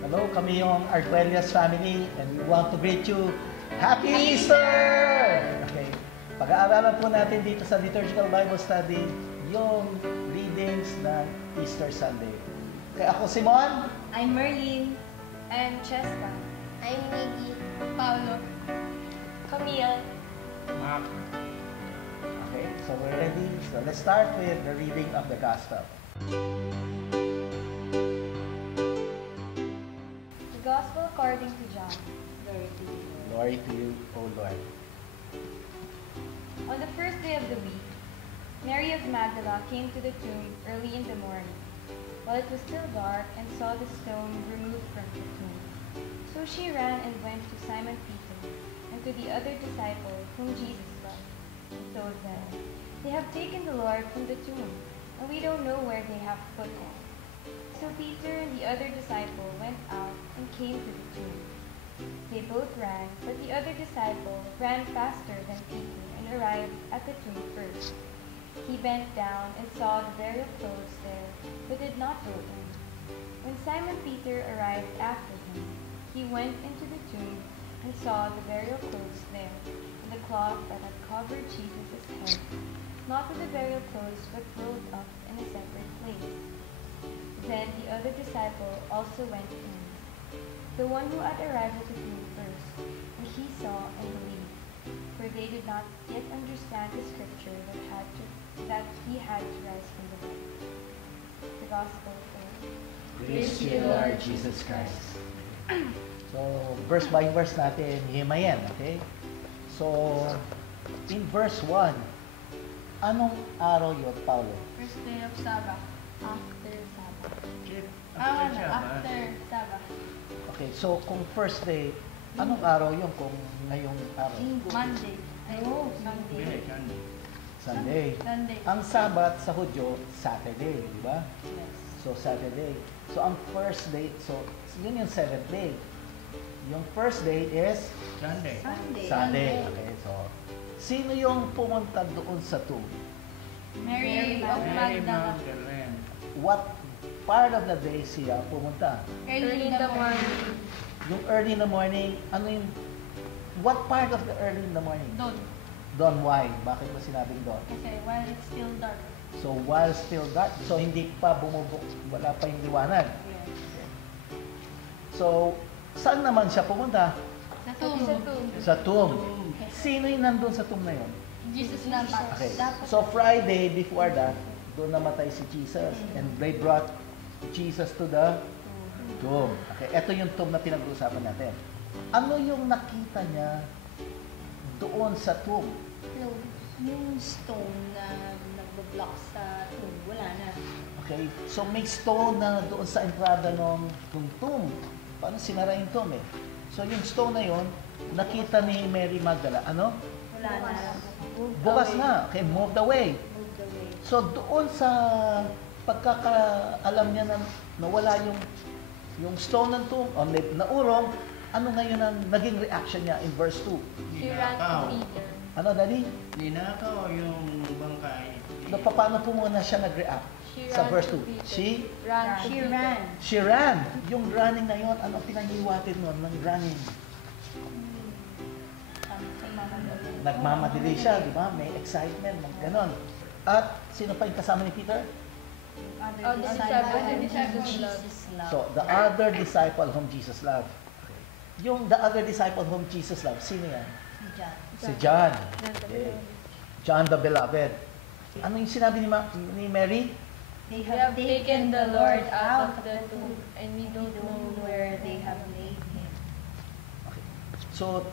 Hello, kami yung Arguelles family and we want to greet you Happy Easter! Okay, pag-aaralan po natin dito sa Liturgical Bible Study yung readings ng Easter Sunday. Kaya ako si Mon. I'm Merlin. I'm Cheska. I'm Miggy. Paolo. Camille. Mark. Okay, so we're ready. So let's start with the reading of the Gospel. The Gospel according to John. Glory to you. Glory to you, O Lord. On the first day of the week, Mary of Magdala came to the tomb early in the morning, while it was still dark, and saw the stone removed from the tomb. So she ran and went to Simon Peter and to the other disciple whom Jesus loved, and told them, "They have taken the Lord from the tomb, and we don't know where they have put him." So Peter and the other disciple went out and came to the tomb. They both ran, but the other disciple ran faster than Peter and arrived at the tomb first. He bent down and saw the burial clothes there, but did not go in. When Simon Peter arrived after him, he went into the tomb and saw the burial clothes there, and the cloth that had covered Jesus' head, not with the burial clothes, but rolled up in a separate place. Then the other disciple also went in, the one who had arrived at the tomb first, and he saw and believed, for they did not yet understand the scripture that he had to rise from the dead. The Gospel of the Lord. Praise to you, Lord Jesus Christ. So, verse by verse natin, himayan, okay? So, in verse 1, anong araw yun, Paulo? First day of Sabbath. After Sabbath. After Sabbath. Okay, so kung first day, anong araw yun kung ngayong araw? Monday. Sunday. Sunday. Sunday. Ang Sabat sa Hudyo, Saturday, di ba? Yes. So, Saturday. So, ang first day, so, yun yung seventh day. Yung first day is Sunday. Sunday. Okay, so, sino yung pumunta doon sa tomb? Mary of Magdala. Magdalene. What part of the day siya pumunta? Early in the morning. Yung early in the morning, ano yung, what part of the early in the morning? Doon. Doon, why? Bakit mo sinabing doon? Kasi while it's still dark. So, while still dark, so hindi pa bumubok, wala pa yung liwanag. Yes. So, saan naman siya pumunta? Sa tomb. Sa tomb. Sino yung nandun sa tomb na yun? Jesus na Okay. So, Friday before that, doon namatay si Jesus. And they brought Jesus to the tomb. Okay, ito yung tomb na pinag-uusapan natin. Ano yung nakita niya doon sa tomb? Yung stone na nagbo-block sa tomb, wala na. Okay, so may stone na doon sa entrada ng tomb. Paano sinara yung tomb eh? So yung stone na yon, nakita ni Mary Magdala, ano? Wala na. Bukas na. Okay, moved away. Moved away. So doon sa pagkakaalam niya na nawala yung stone ng tomb, o naurong, ano ngayon ang naging reaction niya in verse 2? Ninakaw. Ano, Daddy? Ninakaw yung bangkay. Paano po muna siya nag-react sa verse 2? She ran. Yung running na yon, ano pinangiwatin nun ng running? Nagmamadali siya, di ba? May excitement, ganon. At sino pa yung kasama ni Peter? Other disciple Jesus loved. So, the other disciple whom Jesus loved. Yung the other disciple whom Jesus loved, sino yan? Si John. Si John. Okay. John the Beloved. Ano yung sinabi ni Mary? They We have taken the Lord out of the tomb, and we don't know where they have laid him. Okay. So,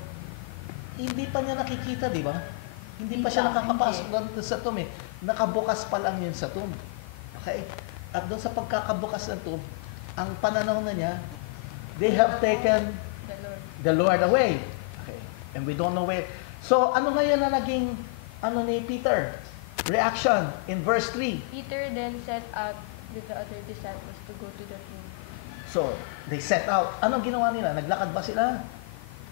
hindi pa niya nakikita, di ba? Hindi pa siya nakakapasok doon sa tomb eh. Nakabukas pa lang yun sa tomb. Okay? At doon sa pagkakabukas ng tomb, ang pananaw na niya, they have taken the Lord away. Okay. And we don't know where. So, ano ngayon na naging, ano ni Peter? Reaction in verse 3. Peter then set out with the other disciples to go to the tomb. So, they set out. Anong ginawa nila? Naglakad ba sila?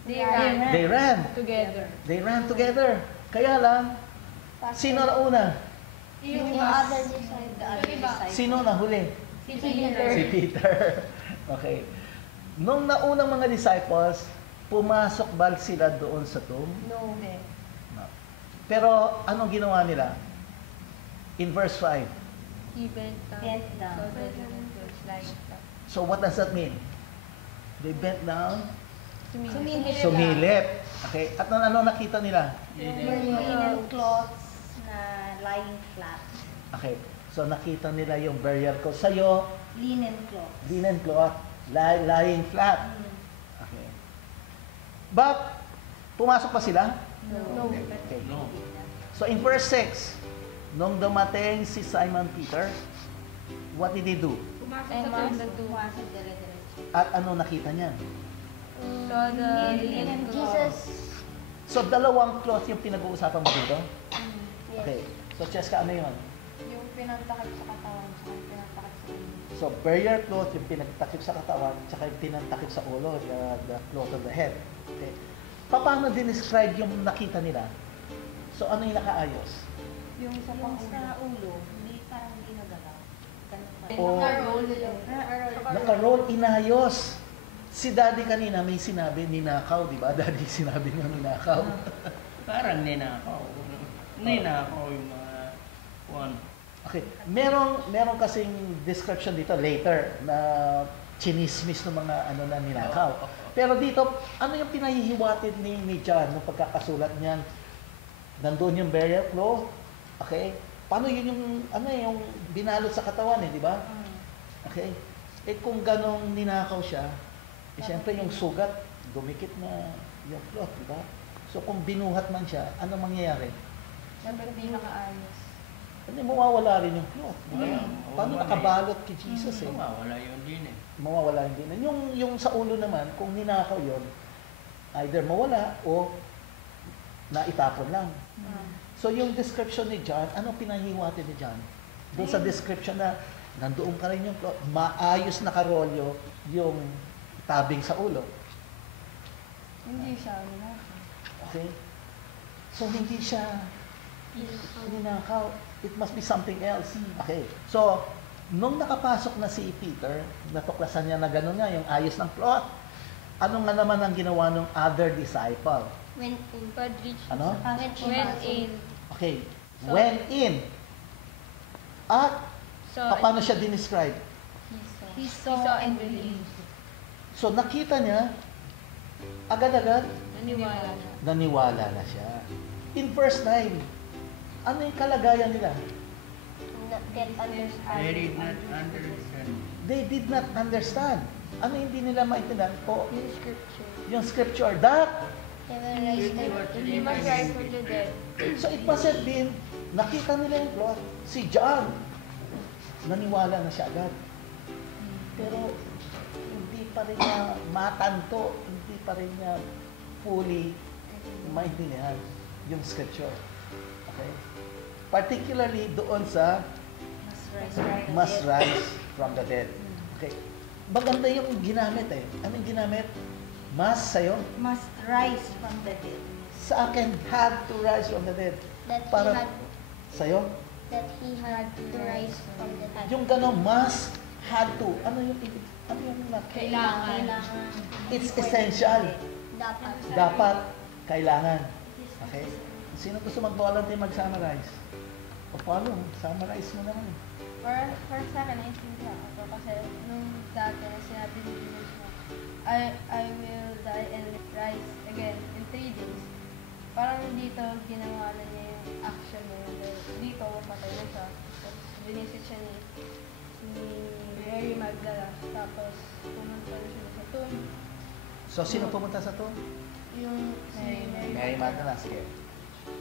They ran They ran. together. They ran together. Kaya lang, sino na una? Yung other disciple. Sino na huli? Si Peter. Si Peter. Okay. Nung naunang mga disciples, pumasok ba sila doon sa tomb? No. Hindi. No. Pero anong ginawa nila? In verse 5. He bent down. Bent down. So that he was lying flat. So what does that mean? They bent down, Sumilip. sumilip. Okay? At ano nakita nila? Yung linen cloths na lying flat. Okay. So nakita nila yung burial cloth. Sa'yo, Linen cloth. linen cloth, lying flat. Okay. But, pumasok pa sila? No. Okay. No. So in verse 6, nung dumating si Simon Peter, what did he do? And Pumasok dire-diretso. At ano nakita niya? So the linen cloth. Jesus. So dalawang cloth yung pinag-uusapan mo dito? Yes. Okay. So Cheska, ano yun? Yung pinantakip sa katawan, saka yung pinantakip sa ulo. So burial cloth yung pinagtakip sa katawan, tsaka yung pinantakip sa ulo, the cloth of the head. Okay. Paano din-describe yung nakita nila? So ano yung nakaayos? Yung sa Yung pangulo. sa ulo, hindi parang hindi nagalaw. Ganun pa. Oh. Naka-roll, inayos. Si Daddy kanina may sinabi, ninakaw, di ba? Daddy sinabi niya ninakaw. Parang ninakaw. Ninakaw yung mga one. Okay. Merong kasing description dito later na chinismis ng mga ano na ninakaw. Pero dito, ano yung pinahihiwatig ni John nung pagkakasulat niyan? Nandoon yung burial cloth. Okay? Paano yun yung binalot sa katawan di ba? Okay? Eh kung ganong ninakaw siya, eh syempre yung sugat, dumikit na yung cloth, di ba? So kung binuhat man siya, ano mangyayari? Dapat di nakaayos. Hindi, mawawala rin yung cloth. Di ba? Mm. Paano nakabalot kay Jesus eh? Wala yun din eh. Mawawala yung din. Yung sa ulo naman, kung ninakaw yon, either mawala o naitapon lang. So yung description ni John, ano pinahiwati ni John? Doon sa description na nandoon ka rin yung cloth, maayos nakarolyo yung tabing sa ulo. Hindi siya, Okay? So hindi siya ninakaw. It must be something else. Okay. So, nung nakapasok na si Peter, natuklasan niya na gano'n nga, yung ayos ng cloth. Ano nga naman ang ginawa ng other disciple? Went in. Ano? Went in. Okay. Went in. At, So, paano siya dinescribe? He saw and believed. So, nakita niya, agad-agad, naniwala na. naniwala na siya. In verse 9, ano yung kalagayan nila? Not yet understand. They did not understand. They did not understand. Ano hindi nila maintindihan? Po, Yung scripture. yung scripture, that. They will rise them. He must rise from the dead. So it must have been, nakita nila yung cloth. Si John, naniwala na siya agad. Pero hindi pa rin niya matanto, hindi pa rin niya fully maintindihan yung scripture. Okay? Particularly doon sa must rise from the dead. Okay. Maganda yung ginamit eh. Anong ginamit? Must sa'yo? Must rise from the dead. Sa akin, had to rise from the dead. That Para he had sa'yo? that he had to rise from the dead. Yung gano'n, must, had to. Ano yung ibig? Ano yung Kailangan. It's essential. Dapat. Dapat, kailangan. Okay? Sino gusto mag-volunteer mag-summarize? O paano? Summarize mo naman. For sa akin, naintindihan ko kasi nung dati na sinabi ni Jesus na I will die and rise again in 3 days. Parang dito ginawa na niya yung action na yun. Dito, patay na siya. Tapos binisit siya ni Mary Magdala. Tapos pumunta na siya sa tomb. So, sino pumunta sa to? Yung si Mary Magdalene. Sige.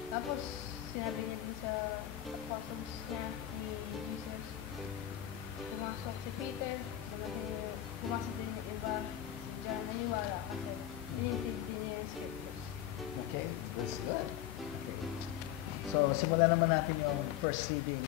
Tapos sinabi niya din sa apostles niya ni Jesus. Pumasok si Peter, pumasok din yung iba, si John, naniwala kasi inintindi niya yung scriptures. Okay? That's good. Okay. So, simulan naman natin yung first reading.